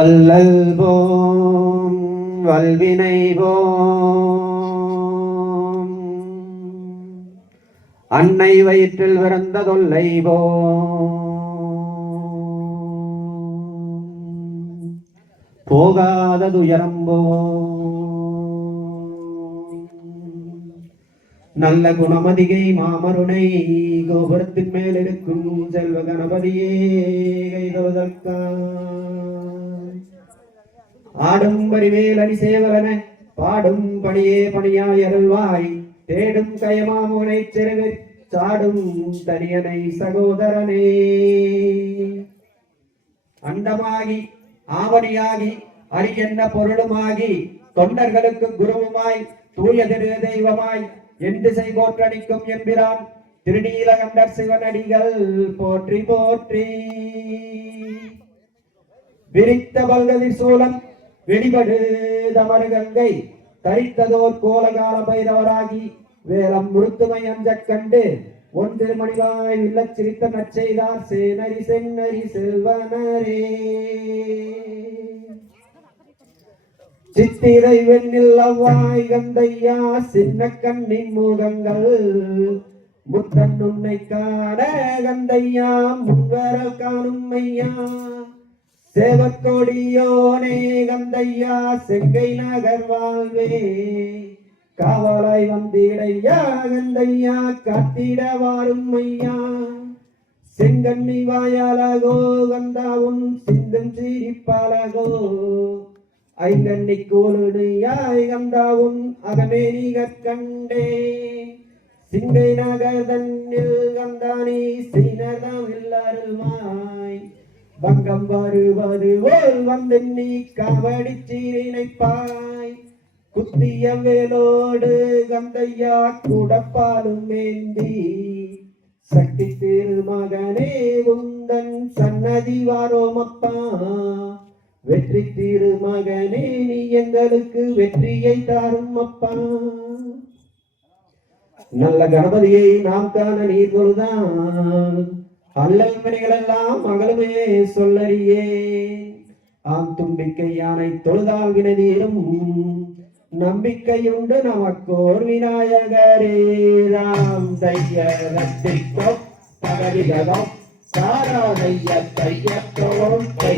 அல்லல் போம் வல்வினை போம் அன்னை வயிற்றில் பிறந்த தொல்லை போகாத துயரம் நல்ல குணமதிகை மாமருணை கோபுரத்தின் மேல் இருக்கும் செல்வ கணபதியே கைதொழுதற்கா ஆடும் பரிவேல் அணி சேவலன பாடும் பணியே பணியாய் அருள்வாய் தேடும் கயமாமுனை செருவில் சாடும் தனியனை சகோதரனே அண்டமாகி ஆவணியாகி அரியன்ன பொருளுமாகி தொண்டர்களுக்கு குருவுமாய் தூய திரு தெய்வமாய் என் திசை போற்றடிக்கும் எம்பிரான் திருநீலகண்டர் சிவனடிகள் போற்றி போற்றி. விரித்த பல்கதிர் சூலம் வெடிபடு தமறு கங்கை தரித்ததோர் கோலகால பைரவராகி வேலம் முழுத்துமை அஞ்சக் கண்டு ஒன் திருமணிவாய் வில்லச் சிரித்த நற்செய்தார் சேனரி சென்னரி செல்வனரே. சித்திரை வெண்ணில் அவ்வாய் கந்தையா சின்ன கண்ணின் முகங்கள் முத்தன் உன்னை காண கந்தையா முன்வரல் காணும் ஐயா சேவக்கோடியோனே கந்தையா செங்கை நகர் வாழ்வே காவலாய் வந்திடையா கந்தையா காத்திட வாரும் ஐயா செங்கண்ணி வாயாலகோ கந்தாவும் சிந்தும் சிரிப்பாலகோ ஐங்கண்ணி கோலுடையாய் கந்தாவும் அகமே நீகற்கண்டே சிங்கை நகர் தன்னில் கந்தானி சீனர்தாவில் அருள்வாய் பங்கம் வருவது போல் வந்து நீ காவடி சீரினைப்பாய் குத்திய வேலோடு கந்தையா குடப்பாலும் மேந்தி சக்தி திருமகனே உந்தன் சன்னதி வாரோமப்பா வெற்றி திருமகனே நீ எங்களுக்கு வெற்றியை தாரும் அப்பா. நல்ல கணபதியை நாம் காண நீர் தொழுதான் அல்லல் வினைகள் எல்லாம் அகலுமே சொல்லறியே ஆம் தும்பிக்கை யானை தொழுதால் வினதீரும் நம்பிக்கையுண்டு நமக்கோர் விநாயகரே ராம் தையத்திற்கோ பகலிகதோ சாராதைய தையத்தோம் தை